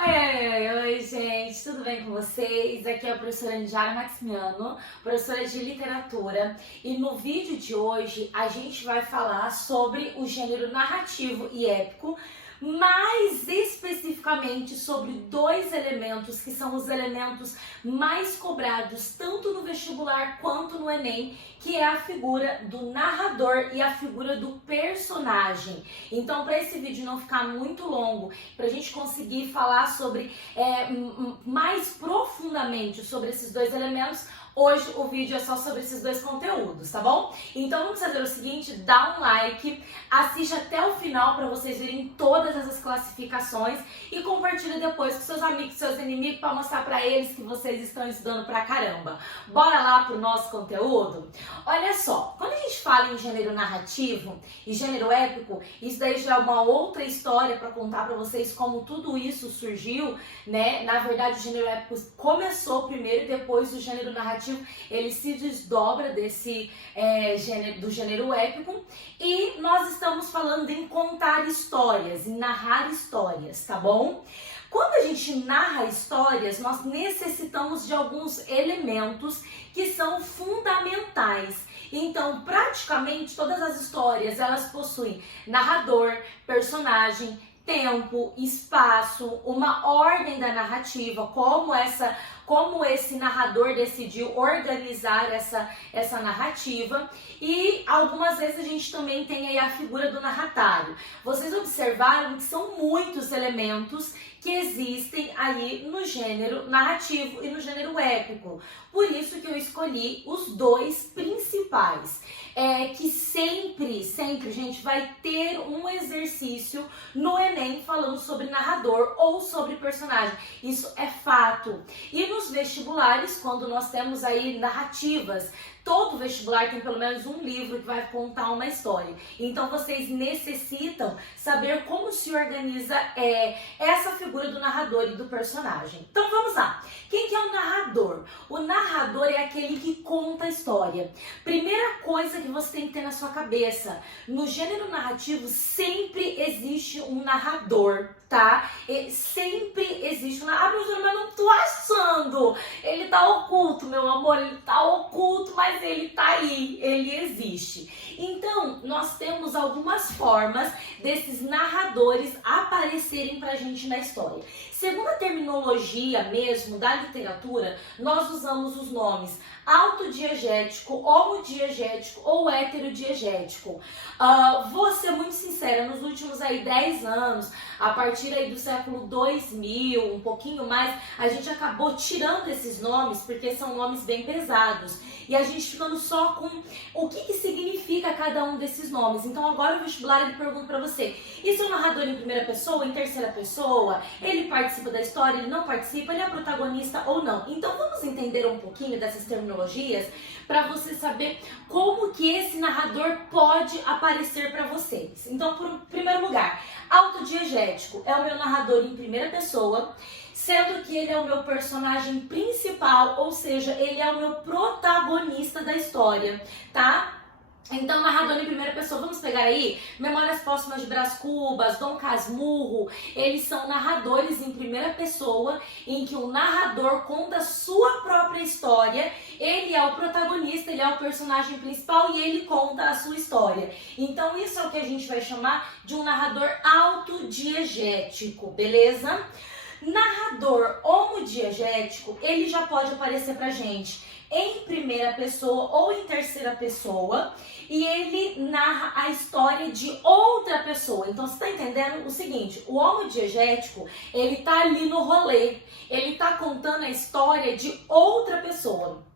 Oi, gente, tudo bem com vocês? Aqui é a professora Indiara Maximiano, professora de literatura, e no vídeo de hoje a gente vai falar sobre o gênero narrativo e épico, mais especificamente sobre dois elementos que são os elementos mais cobrados tanto no vestibular quanto no Enem, que é a figura do narrador e a figura do personagem. Então, para esse vídeo não ficar muito longo, para a gente conseguir falar sobre mais profundamente sobre esses dois elementos, hoje o vídeo é só sobre esses dois conteúdos, tá bom? Então vamos fazer o seguinte, dá um like, assiste até o final para vocês verem todas essas classificações e compartilha depois com seus amigos, seus inimigos, para mostrar para eles que vocês estão estudando pra caramba. Bora lá pro nosso conteúdo? Olha só, quando a gente fala em gênero narrativo e gênero épico, isso daí já é uma outra história para contar para vocês como tudo isso surgiu, né? Na verdade, o gênero épico começou primeiro e depois o gênero narrativo ele se desdobra desse do gênero épico, e nós estamos falando em contar histórias, em narrar histórias, tá bom? Quando a gente narra histórias, nós necessitamos de alguns elementos que são fundamentais. Então, praticamente todas as histórias, elas possuem narrador, personagem, tempo, espaço, uma ordem da narrativa, como esse narrador decidiu organizar essa narrativa, e algumas vezes a gente também tem aí a figura do narratário. Vocês observaram que são muitos elementos que existem aí no gênero narrativo e no gênero épico. Por isso que eu escolhi os dois principais. Que sempre, gente, vai ter um exercício no Enem falando sobre narrador ou sobre personagem. Isso é fato. E nos vestibulares, quando nós temos aí narrativas, todo vestibular tem pelo menos um livro que vai contar uma história. Então vocês necessitam saber como se organiza essa figura do narrador e do personagem. Então vamos lá. Quem que é o narrador? O narrador é aquele que conta a história. Primeira coisa que você tem que ter na sua cabeça: no gênero narrativo sempre existe um narrador, tá? Sempre existe um narrador. Ah, professora, mas não tô achando. Ele tá oculto, meu amor, ele tá oculto, mas ele tá aí, ele existe. Então, nós temos algumas formas desses narradores aparecerem pra gente na história. Segundo a terminologia mesmo da literatura, nós usamos os nomes autodiegético, homodiegético ou heterodiegético. Vou ser muito sincera, nos últimos aí 10 anos, a partir aí do século 2000, um pouquinho mais, a gente acabou tirando esses nomes porque são nomes bem pesados. E a gente ficando só com o que significa cada um desses nomes. Então agora o vestibular ele pergunta pra você: isso é um narrador em primeira pessoa, em terceira pessoa? Ele participa da história, ele não participa? Ele é protagonista ou não? Então vamos entender um pouquinho dessas terminologias para você saber como que esse narrador pode aparecer para vocês. Então, por primeiro lugar, autodiegético é o meu narrador em primeira pessoa, sendo que ele é o meu personagem principal, ou seja, ele é o meu protagonista da história, tá? Então, narrador em primeira pessoa, vamos pegar aí Memórias Póstumas de Brás Cubas, Dom Casmurro. Eles são narradores em primeira pessoa, em que o narrador conta a sua própria história. Ele é o protagonista, ele é o personagem principal e ele conta a sua história. Então, isso é o que a gente vai chamar de um narrador autodiegético, beleza? Narrador homodiegético, ele já pode aparecer pra gente em primeira pessoa ou em terceira pessoa, e ele narra a história de outra pessoa. Então você tá entendendo o seguinte: o homodiegético, ele tá ali no rolê, ele tá contando a história de outra pessoa.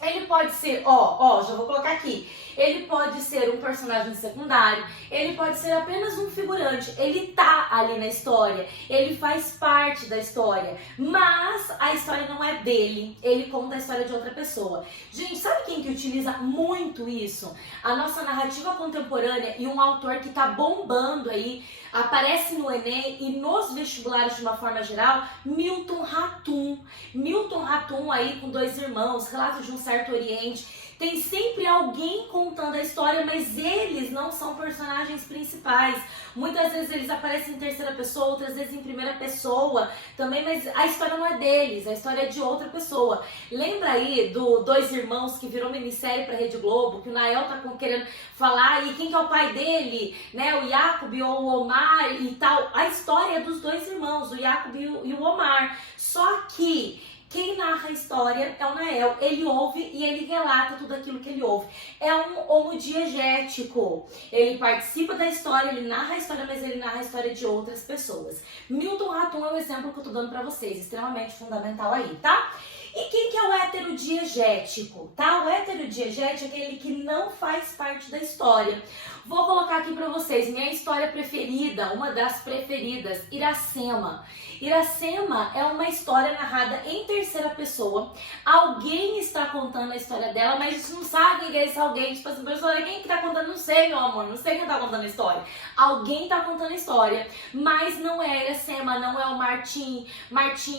Ele pode ser, já vou colocar aqui, ele pode ser um personagem secundário, ele pode ser apenas um figurante, ele tá ali na história, ele faz parte da história, mas a história não é dele, ele conta a história de outra pessoa. Gente, sabe quem que utiliza muito isso? A nossa narrativa contemporânea, e um autor que tá bombando aí, aparece no Enem e nos vestibulares de uma forma geral, Milton Ratum. Milton Ratum aí com dois irmãos, Relatos de um Certo Oriente. Tem sempre alguém contando a história, mas eles não são personagens principais. Muitas vezes eles aparecem em terceira pessoa, outras vezes em primeira pessoa também, mas a história não é deles, a história é de outra pessoa. Lembra aí do Dois Irmãos, que virou minissérie pra Rede Globo, que o Nael tá querendo falar, e quem que é o pai dele, né, o Jacob ou o Omar e tal. A história é dos dois irmãos, o Jacob e o Omar. Só que quem narra a história é o Nael. Ele ouve e ele relata tudo aquilo que ele ouve. É um homodiegético. Ele participa da história, ele narra a história, mas ele narra a história de outras pessoas. Milton Ratum é o exemplo que eu tô dando pra vocês, extremamente fundamental aí, tá? E quem que é o heterodiegético, tá? O heterodiegético é aquele que não faz parte da história. Vou colocar aqui pra vocês minha história preferida, uma das preferidas, Iracema. Iracema é uma história narrada em terceira pessoa. Alguém está contando a história dela, mas a gente não sabe quem é esse alguém. Tipo assim, pessoa, quem que tá contando? Não sei, meu amor, não sei quem tá contando a história. Alguém tá contando a história, mas não é Iracema, não é o Martim,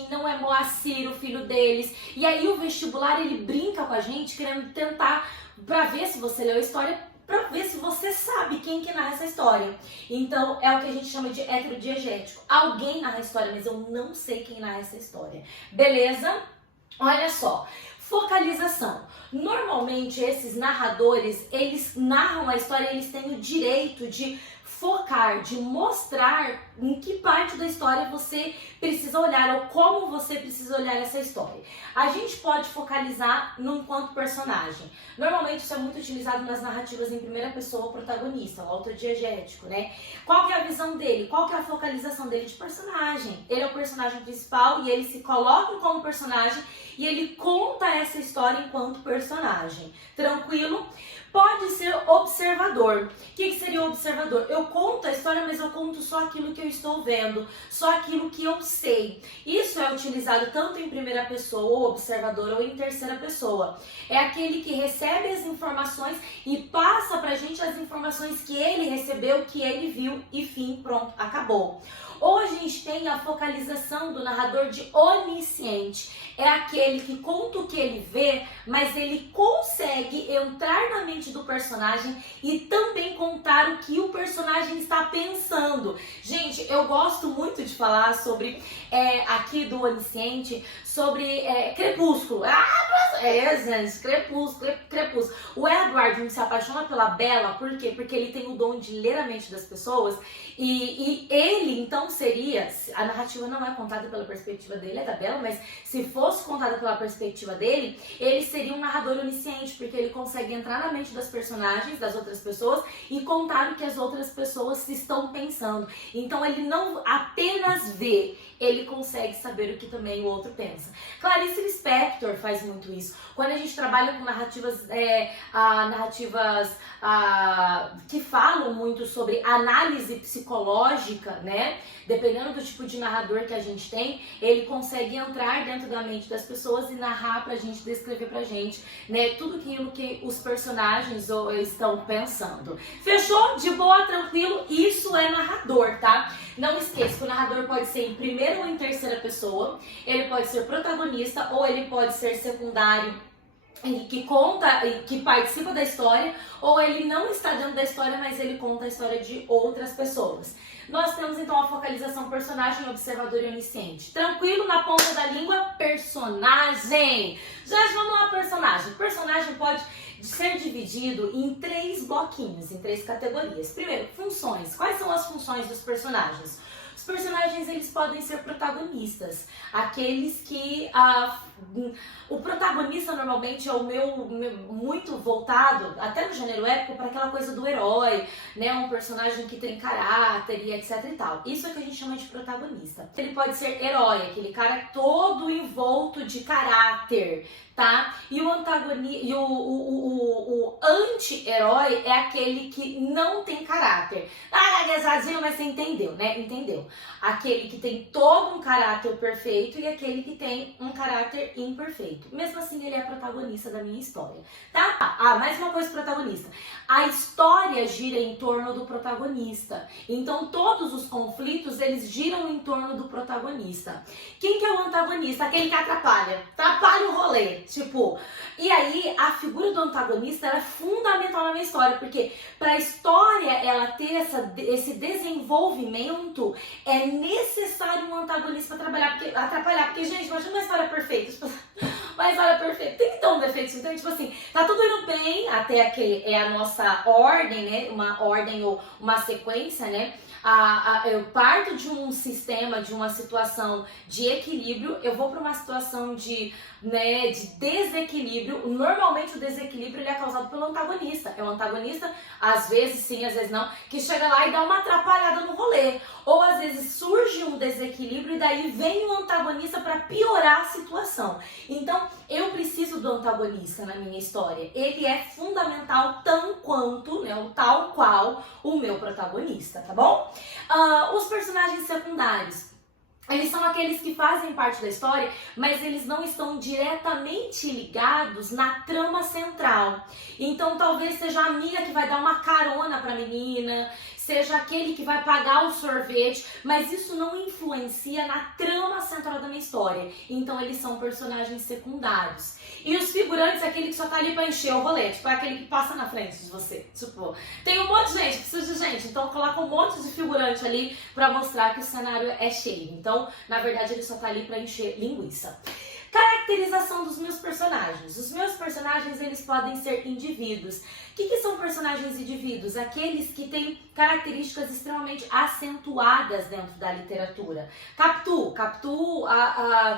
não é Moacir, o filho deles. E aí o vestibular, ele brinca com a gente, querendo tentar, pra ver se você leu a história, pra ver se você sabe quem que narra essa história. Então, é o que a gente chama de heterodiegético. Alguém narra a história, mas eu não sei quem narra essa história. Beleza? Olha só. Focalização. Normalmente, esses narradores, eles narram a história, eles têm o direito de focar, de mostrar em que parte da história você precisa olhar ou como você precisa olhar essa história. A gente pode focalizar num quanto personagem. Normalmente isso é muito utilizado nas narrativas em primeira pessoa, o protagonista, o autodiegético, né? Qual que é a visão dele? Qual que é a focalização dele de personagem? Ele é o personagem principal e ele se coloca como personagem e ele conta essa história enquanto personagem. Tranquilo? Pode ser observador. O que seria o observador? Eu conto a história, mas eu conto só aquilo que eu estou vendo, só aquilo que eu sei. Isso é utilizado tanto em primeira pessoa, ou observador, ou em terceira pessoa. É aquele que recebe as informações e passa pra gente as informações que ele recebeu, que ele viu e fim, pronto, acabou. Ou a gente tem a focalização do narrador de onisciente. É aquele que conta o que ele vê, mas ele consegue entrar na mente do personagem e também contar o que o personagem está pensando. Gente, eu gosto muito de falar sobre, aqui do onisciente, sobre Crepúsculo. Gente, Crepúsculo. O Edward não se apaixona pela Bella, por quê? Porque ele tem o dom de ler a mente das pessoas e ele, então, seria, a narrativa não é contada pela perspectiva dele, é da Bella, mas se fosse contada pela perspectiva dele, ele seria um narrador onisciente, porque ele consegue entrar na mente das personagens, das outras pessoas, e contar o que as outras pessoas estão pensando. Então ele não apenas vê, ele consegue saber o que também o outro pensa. Clarice Lispector faz muito isso. Quando a gente trabalha com narrativas, que falam muito sobre análise psicológica, né? Dependendo do tipo de narrador que a gente tem, ele consegue entrar dentro da mente das pessoas e narrar pra gente, descrever pra gente, né? Tudo aquilo que os personagens estão pensando. Fechou? De boa, tranquilo? Isso é narrador, tá? Não esqueça que o narrador pode ser em primeira ou em terceira pessoa, ele pode ser protagonista ou ele pode ser secundário, que conta, que participa da história, ou ele não está dentro da história, mas ele conta a história de outras pessoas. Nós temos então a focalização personagem, observador e onisciente. Tranquilo? Na ponta da língua, personagem. Já vamos lá, personagem. Personagem pode ser dividido em 3 bloquinhos, em 3 categorias. Primeiro, funções. Quais são as funções dos personagens? Os personagens, eles podem ser protagonistas, aqueles que o protagonista normalmente é o muito voltado, até no gênero épico, para aquela coisa do herói, né, um personagem que tem caráter e etc e tal. Isso é que a gente chama de protagonista. Ele pode ser herói, aquele cara todo envolto de caráter, tá? E o antagonista, o anti-herói é aquele que não tem caráter. Gaguejadinho, mas você entendeu, né? Entendeu? Aquele que tem todo um caráter perfeito e aquele que tem um caráter ser imperfeito. Mesmo assim, ele é protagonista da minha história, tá? Mais uma coisa protagonista. A história gira em torno do protagonista. Então, todos os conflitos, eles giram em torno do protagonista. Quem que é o antagonista? Aquele que atrapalha o rolê, tipo. E aí, a figura do antagonista, ela é fundamental na minha história, porque para a história ela ter esse desenvolvimento, é necessário um antagonista para atrapalhar, porque, gente, imagina uma história perfeita, tipo, uma história perfeita, tem que ter um defeito, então, tipo assim, tá tudo indo bem, até que é a nossa ordem, né, uma ordem ou uma sequência, né, eu parto de um sistema, de uma situação de equilíbrio, eu vou para uma situação de desequilíbrio. Normalmente o desequilíbrio ele é causado pelo antagonista. É o antagonista, às vezes sim, às vezes não, que chega lá e dá uma atrapalhada no rolê. Ou às vezes surge um desequilíbrio e daí vem o antagonista para piorar a situação. Então eu preciso do antagonista na minha história. Ele é fundamental tal qual o meu protagonista, tá bom? Os personagens secundários, eles são aqueles que fazem parte da história, mas eles não estão diretamente ligados na trama central. Então talvez seja a amiga que vai dar uma carona pra menina, seja aquele que vai pagar o sorvete, mas isso não influencia na trama central da minha história. Então eles são personagens secundários. E os figurantes é aquele que só tá ali pra encher o rolê, tipo, é aquele que passa na frente de você. Tipo, tem um monte de gente, precisa de gente, então coloca um monte de figurante ali pra mostrar que o cenário é cheio. Então, na verdade, ele só tá ali pra encher linguiça. Caracterização dos meus personagens. Os meus personagens, eles podem ser indivíduos. O que são personagens indivíduos? Aqueles que têm características extremamente acentuadas dentro da literatura. Capitu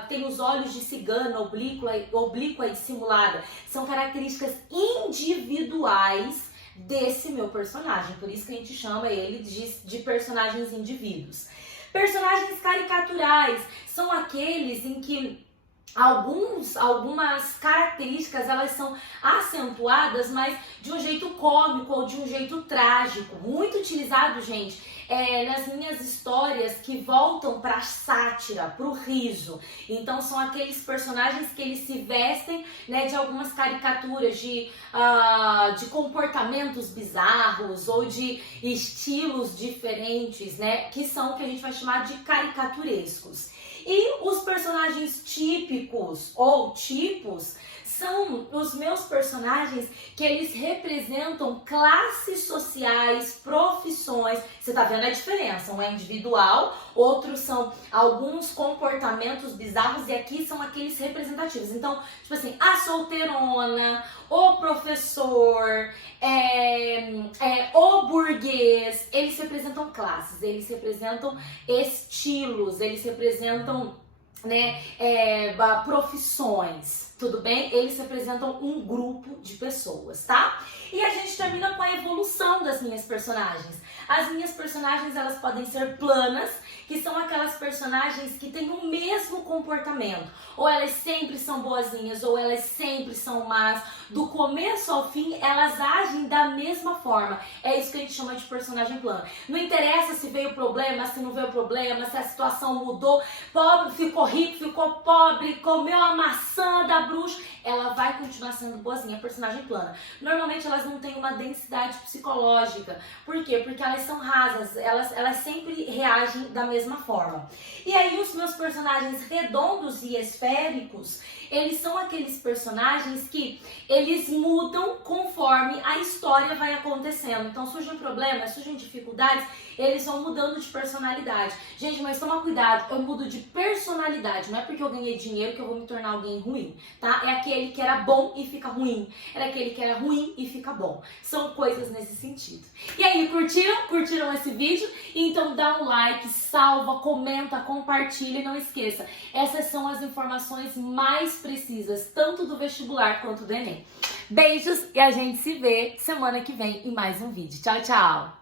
tem os olhos de cigana, oblíqua e dissimulada. São características individuais desse meu personagem. Por isso que a gente chama ele de personagens indivíduos. Personagens caricaturais são aqueles em que algumas características elas são acentuadas, mas de um jeito cômico ou de um jeito trágico. Muito utilizado, gente, nas minhas histórias que voltam para a sátira, para o riso. Então são aqueles personagens que eles se vestem, né, de algumas caricaturas, de comportamentos bizarros ou de estilos diferentes, né, que são o que a gente vai chamar de caricaturescos. E os personagens típicos ou tipos são os meus personagens que eles representam classes sociais, profissões. Você tá vendo a diferença? Um é individual, outros são alguns comportamentos bizarros e aqui são aqueles representativos. Então, tipo assim, a solteirona, o professor, o burguês, eles representam classes, eles representam estilos, eles representam profissões, tudo bem? Eles representam um grupo de pessoas, tá? E a gente termina com a evolução das minhas personagens. As minhas personagens, elas podem ser planas, que são aquelas personagens que têm o mesmo comportamento. Ou elas sempre são boazinhas, ou elas sempre são más. Do começo ao fim, elas agem da mesma forma. É isso que a gente chama de personagem plano. Não interessa se veio problema, se não veio problema, se a situação mudou, pobre ficou rico, ficou pobre, comeu a maçã da bruxa. Ela vai continuar sendo boazinha, personagem plana. Normalmente elas não têm uma densidade psicológica. Por quê? Porque elas são rasas, elas sempre reagem da mesma forma. E aí os meus personagens redondos e esféricos, eles são aqueles personagens que eles mudam conforme a história vai acontecendo. Então surgem problemas, surgem dificuldades, eles vão mudando de personalidade. Gente, mas toma cuidado, eu mudo de personalidade, não é porque eu ganhei dinheiro que eu vou me tornar alguém ruim, tá? É aquele que era bom e fica ruim, era aquele que era ruim e fica bom. São coisas nesse sentido. E aí, curtiram? Curtiram esse vídeo? Então dá um like, salva, comenta, compartilha e não esqueça, essas são as informações mais precisas, tanto do vestibular quanto do Enem. Beijos e a gente se vê semana que vem em mais um vídeo. Tchau, tchau!